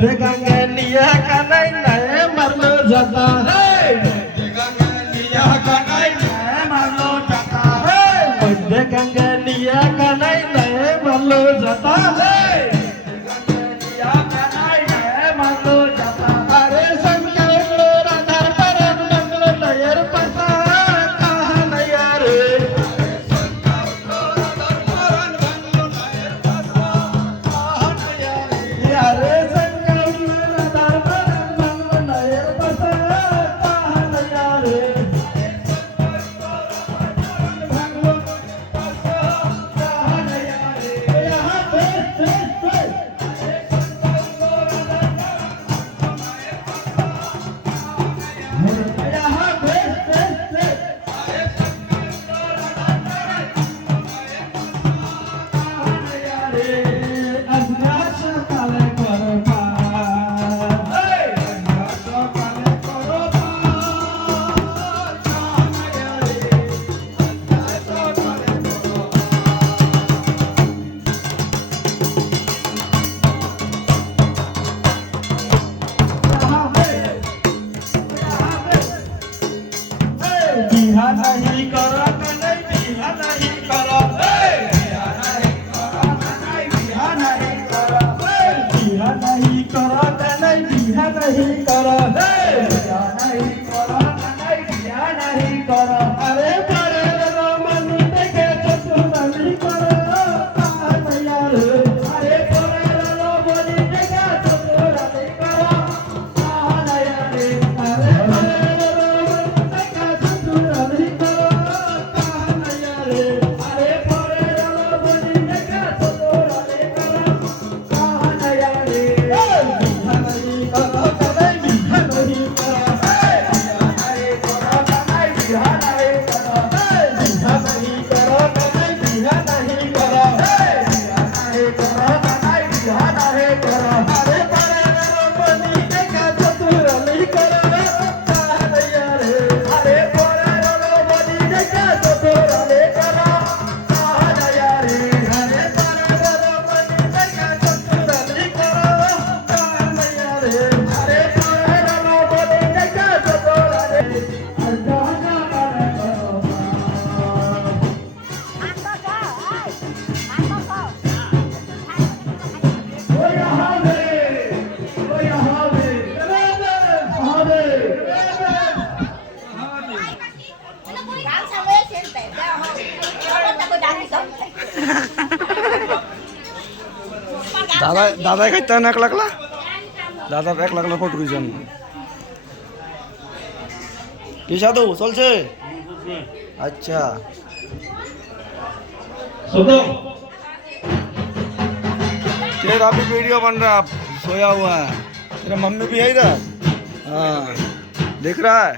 মধ্যে গাঙ্গে নিয়ে কানাই নাই মারলো জাতা মধ্যে গাঙ্গে নিয়ে কানাই নাই মারলো জাতা মধ্যে গাঙ্গে নিয়ে কানাই নাই মারলো জাতা नहीं करो नहीं बिहा नहीं करो बिहा नहीं करो नहीं बिहा नहीं करो बिहा नहीं करो नहीं बिहा नहीं करो बिहा नहीं करो नहीं बिहा नहीं करो अरे बड़े रो मन के चतुर नहीं करो यार अरे बड़े रो मन के चतुर नहीं करो यार अरे দাদা দাদাই খাইতে না এক লাখলা দাদা এক লাখলা ফটো দিয়েছেন কি সাধু চলছে अच्छा तेरा अभी वीडियो बन रहा है सोया हुआ है तेरा मम्मी भी है इधर हाँ देख रहा है